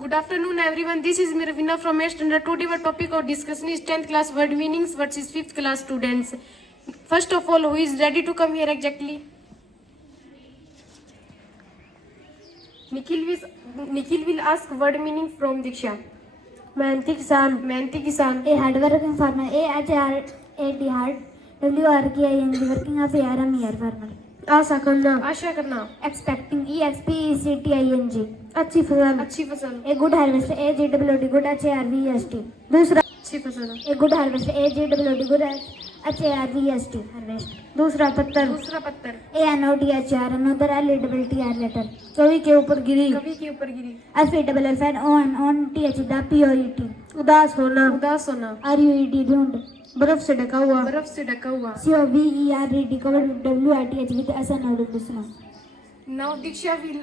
Good afternoon, everyone. This is Mirvina from 8th standard. Today, our topic of discussion is 10th class word meanings versus 5th class students. First of all, who is ready to come here exactly? Nikhil will ask word meaning from Diksha. मेहनती किसान, Mehnati kisan. a hardworking farmer, A-H-R-A-D hard, W-R-K-I-N-G working of a farmer. आशा करना, आशा करना. expecting, E-X-P-E-C-T-I-N-G अच्छी फसल, अच्छी फसल. a good harvest, A-G-W-D good H-A-R-V-E-S-T दूसरा अच्छी फसल. a good harvest, A-G-W-D good H-A-R-V-E-S-T harvest दूसरा पत्थर, दूसरा पत्थर. A-N-O-D-H-R another L-E-T-T-R letter कवि के ऊपर गिरी, कवि के ऊपर गिरी. F-E-F-F-N-O-N-T-H P-O-E-T उदास होना, उदास होना. R-U-E-D ढूंढ बर्फ से ढका हुआ, बर्फ से ढका हुआ. C-O-V-E-R-E-D covered with W-I-T-H with S-N-O-W snow Now Diksha will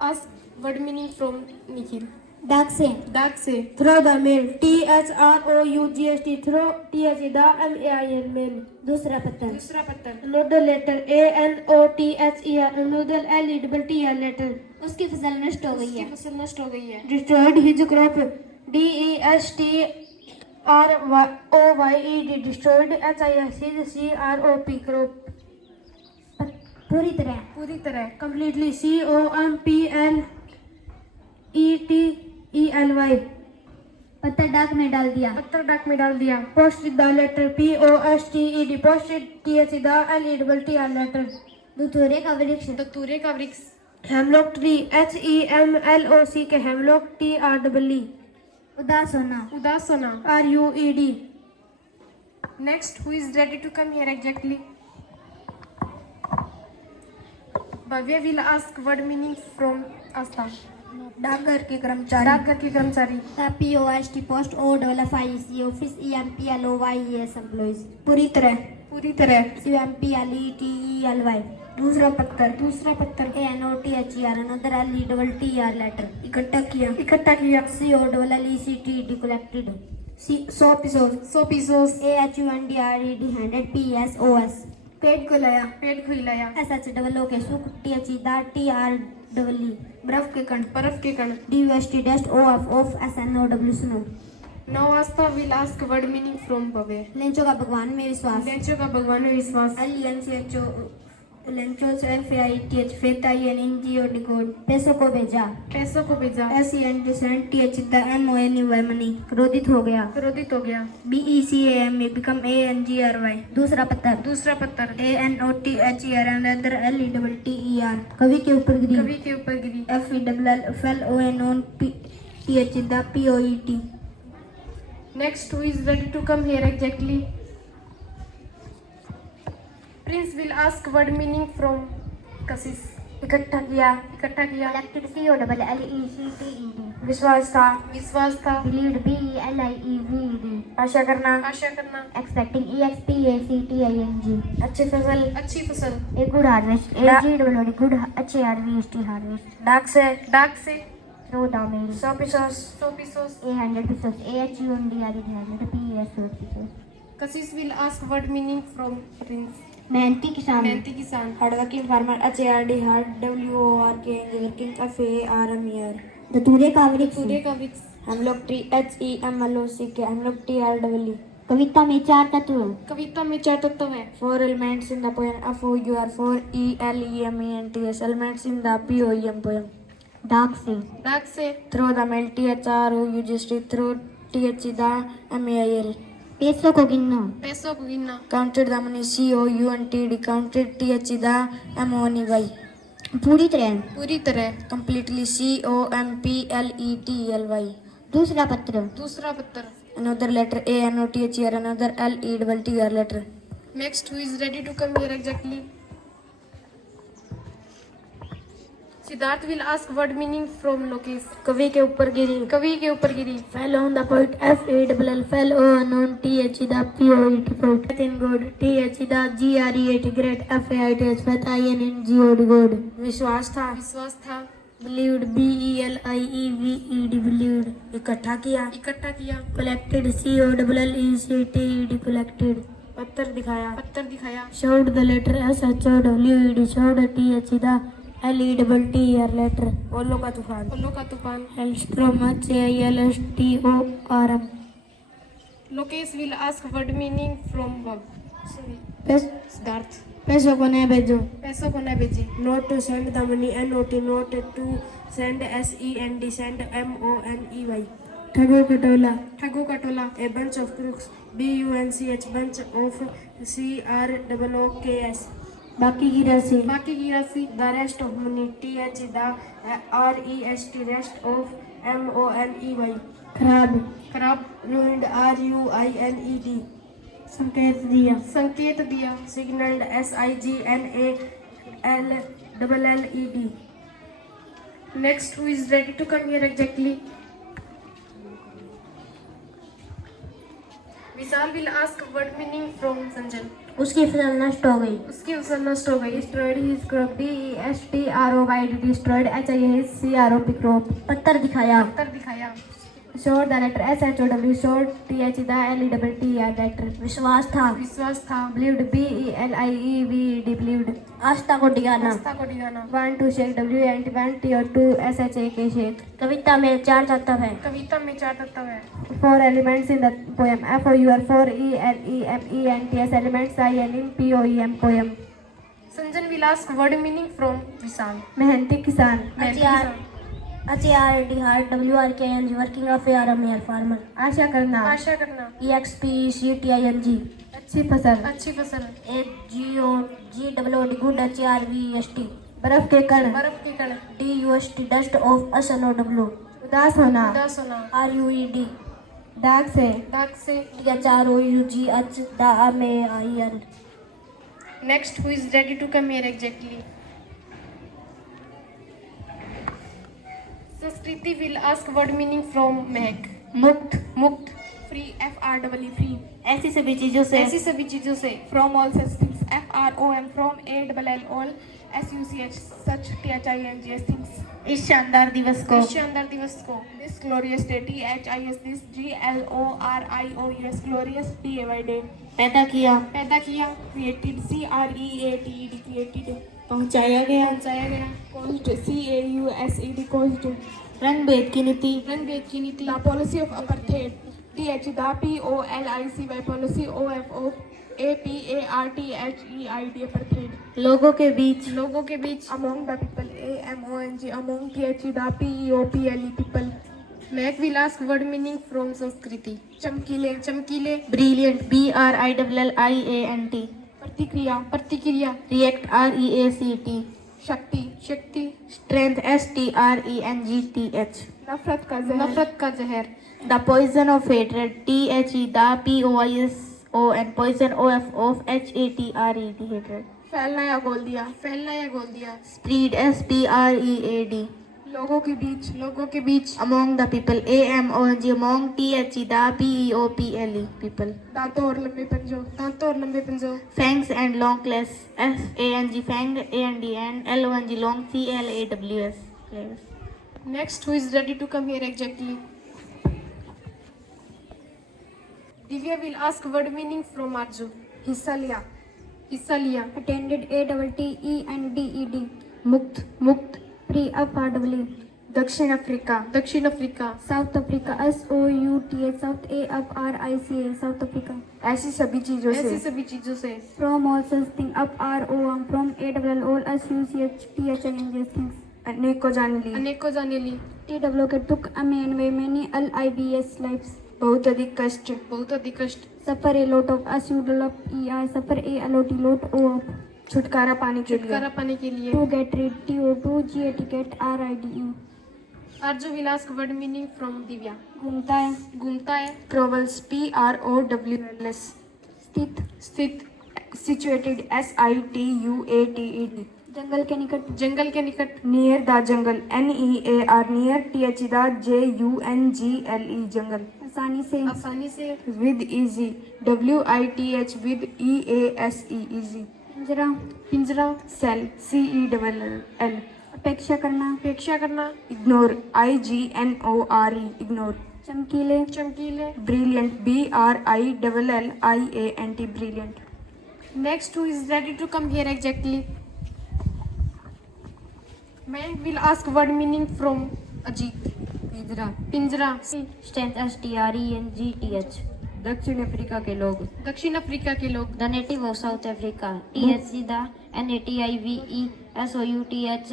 ask word meaning from Nikhil. दाग से दाग से. throw the mail, T-H-R-O-U-G-H-T throw T-H-E the M-A-I-L mail दूसरा पत्थर, दूसरा पत्थर. another letter A-N-O-T-H-E-R another L-E-T-T-R letter उसकी फसल नष्ट हो गई उसकी है, फसल नष्ट हो गई है. destroyed his crop D-E-S-T-R-O-Y-E-D destroyed H-I-S-C-R-O-P crop पूरी तरह, पूरी तरह. completely C-O-M-P-L-E-T-E-L-Y पत्थर डाक में डाल दिया, पत्थर डाक में डाल दिया. posted the letter P-O-S-T-E-D posted T-H-E-D L-E-T-T-R letter दूसरे का वृक्ष, तूरे का वृक्ष. hemlock tree H-E-M-L-O-C के hemlock T-R-E-E उदास होना उदास होना. R-U-E-D Next, who is ready to come here exactly? Bhavya will ask word meaning from Asta. डाकघर के कर्मचारी, डाकघर के कर्मचारी. P-O-S-T post O-F-I-C office E-M-P-L-O-Y-E-S employees पूरी तरह, पूरी तरह. C-M-P-L-E-T-E-L-Y दूसरा पत्थर, दूसरा पत्थर. A-N-O-T-H-E-R another L-E-T-T-R letter इकट्ठा किया, इकट्ठा किया. C-O-L-L-E-C-T-E-D collected 100 pieces 100 pieces. A-H-U-N-D-R-E-D 100 P-S-O-S पेड़ को लाया, पेड़ को हिलाया. S-H-O-O-K सुख T-H-E-D T-R-E-E बर्फ के कण बर्फ के कण. D-U-S-T dust O-F S-N-O-W snow Now Asta will ask word meaning from Bhavya. लेंचों का भगवान में विश्वास, लेंचों का भगवान में विश्वास. L-E-N-C-H-O लेंचों से F-A-I-T-H फेथ I-N-G-O-D गोड पैसों को भेजा, पैसों को भेजा. S-E-N-T sent T-H-E-D M-O-N-E-Y money क्रोधित हो गया, क्रोधित हो गया. B-E-C-A-M-E become A-N-G-R-Y दूसरा पत्थर दूसरा पत्थर. A-N-O-T-H-E-R another L-E-T-T-E-R कवि के ऊपर गिरी, कवि के ऊपर गिरी. F-E-L-L-O-N-P-T-H-E-D P-O-E-T Next, who is ready to come here exactly? Prince will ask word meaning from Kassis. इकट्ठा किया, इकट्ठा किया. collected C-O-L-L-E-C-T-E-D विश्वास था, विश्वास था. believed B-E-L-I-E-V-E-D आशा करना. आशा करना. expecting E-X-P-A-C-T-I-N-G अच्छी फसल अच्छी फसल. a good harvest A-G-W-D good H-A-R-V-E-S-T harvest डाक से डाक से. throw the mail 100 pieces. 100 pieces. A-100 pieces A-H-U-N-D-R-E-D P-E-S-O-S pieces Kassis will ask word meaning from Prince. मेहनती किसान, मेहनती किसान. Hardworking farmer H-A-R-D hard W-O-R-K-N-G working F-A-R-M-E-R धतूरे का वृक्ष, तूरे का वृक्ष. Hemlock tree H-E-M-L-O-C-K hemlock T-R-E-E कविता में चार तत्व, कविता में 4 तत्व है. 4 elements in the poem F-O-U-R 4 E-L-E-M-E-N-T-S elements in the P-O-E-M poem डाक से डाक से. throw the mail T-H-R-O-U-G-H-T throw T-H-E the M-A-I-L पैसों को गिनना, पैसों को गिनना. counted the money C-O-U-N-T-D counted T-H-E the M-O-N-E-Y पूरी तरह, पूरी तरह. completely C-O-M-P-L-E-T-L-Y दूसरा पत्र, दूसरा पत्थर. another letter A-N-O-T-H-E-R another L-E-T-T-R letter Next, who is ready to come here exactly? Siddharth will ask word meaning from Lokesh. कवि के ऊपर गिरी, कवि के ऊपर गिरी. fell on the poet F-A-L-L fell on T-H-E the P-O-E-T poet in God T-H-E the G-R-E-A-T great F-A-I-T-H faith I-N-N-G-O-D God विश्वास था, विश्वास था. believed B-E-L-I-E-V-E-D believed इकट्ठा किया, इकट्ठा किया. collected C-O-L-L-E-C-T-E-D collected पत्थर दिखाया, पत्थर दिखाया. showed the letter S-H-O-W-E-D showed T-H-E the LETTER letter. ओलो का तूफान, ओलो का तूफान. Hailstorm HAILSTORM. Lokesh will ask word meaning from verb. पैस- Siddharth. पैसों को नहीं भेजो. पैसों को न भेजे. not to send the money, NOT, not to send, SEND, send, MONEY. ठगो खटोला. ठगो का टोला. A bunch of crooks, BUNCH, bunch of CROOKS. बाकी की राशि. बाकी की राशि. The rest of money, TH, the REST, rest of MONEY. खराब. खराब. Ruined, RUINED. संकेत दिया. संकेत दिया. Signaled, SIGNALLED. Next, who is ready to come here exactly? Vishal will ask word meaning from Sanjan. उसकी फसल नष्ट हो गई. उसकी फसल नष्ट हो गई. Destroyed his crop. DESTROYD. Destroyed HISCROP crop. पत्थर दिखाया. उत्तर दिखाया. Showed the letter SHOW. Showed TH the LETTER letter. विश्वास था. विश्वास था. Believed BELIEVED. Believed. आस्था को डिगाना. आस्था को Digana. Want to shake WNT. Want to SHAK shake. कविता में 4 तत्व हैं. कविता में 4 तत्व है. 4 elements in the poem. FOUR4ELEMENTS elements INPOEM poem. Sanjan will ask word meaning from Vishal. मेहनती किसान. मेहनती hard WRKNG working of farmer farmer. आशा करना. आशा करना. EXPCTING. अच्छी फसल. अच्छी फसल. GOOD good HRVST. बर्फ के कण. बर्फ के कण. DUST dust of SNOW. उदास होना. उदास होना. RUED. दाग से. दाग से. DHROUGH DAMAIL. Next, who is ready to come here exactly? Sanskriti will ask word meaning from Mehak. मुक्त. मुक्त. Free, FREE, free. ऐसी सभी चीजों से. ऐसी सभी चीजों से. From all such things, FROM, from ALL, SUCH, such THINGS things. इस शानदार दिवस को. इस शानदार दिवस को. This glorious day, THIS, this GLORIOUS, glorious DAY day. पैदा किया. पैदा किया. Created, CREATED, created. पहुंचाया गया. पहुंचाया गया. Caused, CAUSED, caused. रंग भेद की नीति. रंग भेद की नीति. The policy of apartheid, TH, the POLICY, policy of APARTHEID, apartheid. लोगों के बीच. लोगों के बीच. Among the people, AMONG, among TH, the PEOPLE, people. Mehak will ask word meaning from Sanskriti. चमकीले, चमकीले. Brilliant. BRILLIANT. प्रतिक्रिया, प्रतिक्रिया. React. REACT. शक्ति, शक्ति. Strength. STRENGTH. नफरत का जहर, नफरत का जहर. The poison of hatred. THE. The POISON. Poison of HATRED. Hatred. फैलना या गोल दिया. फैलना या गोल दिया. Spread. SPREAD. लोगों के बीच, लोगों के बीच. Among the people. AMONG. Among THE. The PEOPLE. People. दांतों और लंबे पंजों. दांतों और लंबे पंजों. Fangs and long claws. FANG. Fang. AND. And LONG. Long. CLAWS. Claws. Next, who is ready to come here exactly? Divya will ask word meaning from Arju. हिस्सा लिया. हिस्सा लिया. Attended. ATTENDED. मुक्त. मुक्त. Free. FREE. दक्षिण Africa. दक्षिण Africa. South Africa. SOUTH. South AFRICA. South Africa. ऐसी सभी चीजों ऐसी से. सभी चीजों से. From all such things. ROM. From ALL SUCHTHINGS things. अनेक को जान ली. अनेक को जाने ली. TW के took many LIVS lives. बहुत अधिक कष्ट. बहुत अधिक कष्ट. Suffer a lot of SUFFER. Suffer a lot of. छुटकारा पाने के लिए. छुटकारा पाने के लिए. To get rid. to get RIDE. Arju will ask word meaning from Divya. घूमता है. घूमता है. Prowls, PROWLS. स्थित. स्थित. Situated, SITUATED. जंगल के निकट. जंगल के निकट. Near the jungle, NEAR, near TH, the JUNGLE, jungle. आसानी से. आसानी से. With easy, WITH, with EASE, easy. पिंजरा. पिंजरा. Cell, CELL. अपेक्षा करना. अपेक्षा करना. Ignore, IGNORE, ignore. चमकीले. चमकीले. Brilliant, BRILLIANT, brilliant. Next, who is ready to come here exactly? Mayank will ask word meaning from Ajit. पिंजरा, Pinjra. Strength STRENGTH. दक्षिण अफ्रीका के लोग, दक्षिण अफ्रीका के लोग. The native of South Africa. THC the NATIVE SOUTH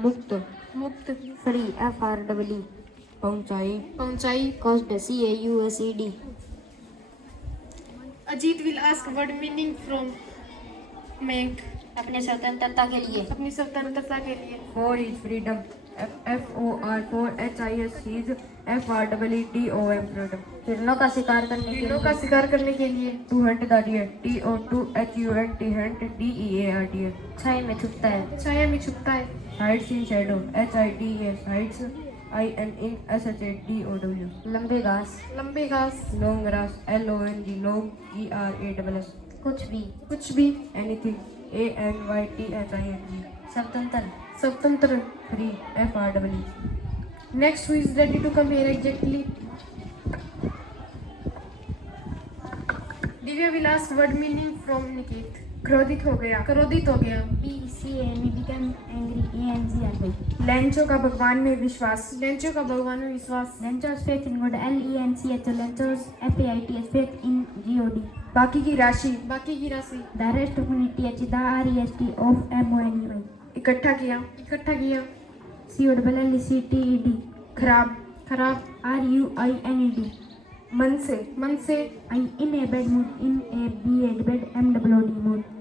मुक्त, मुक्त. free FREE पहुंचाई, पहुंचाई. caused CAUSED. Ajit will ask word meaning from Mayank. अपने स्वतंत्रता के लिए अपनी स्वतंत्रता के लिए. for his freedom, FOR for HIS his FREEDOM freedom, हिरणों का शिकार करने के हिरणों का लिए शिकार करने के लिए. to hunt the deer, TO2HUNT hunt DEAR, छाई में छुपता है छाया में छुपता है. hides in shadow, HIDES hides, INSHADOW, लंबे घास लंबे घास. long grass, LONG long GRASS, कुछ भी कुछ भी. anything, ANYTHING, स्वतंत्र स्वतंत्र. free FREE. Next, who is ready to come here exactly? Divya will ask word meaning from Niket. क्रोधित हो गया. क्रोधित हो गया. BCANE become angry ANGRY. Lencho का भगवान में विश्वास. लेंचो का भगवान में विश्वास. Lenchos faith in God LENCHO Lenchos FAITS faith in God. बाकी की राशि. बाकी की राशि. The rest of unity the REST of MONEY. इकट्ठा किया. इकट्ठा किया. COLLECTED. खराब. खराब. RUINED. मन से. मन से. I in a bad mood in a bad MWD mood.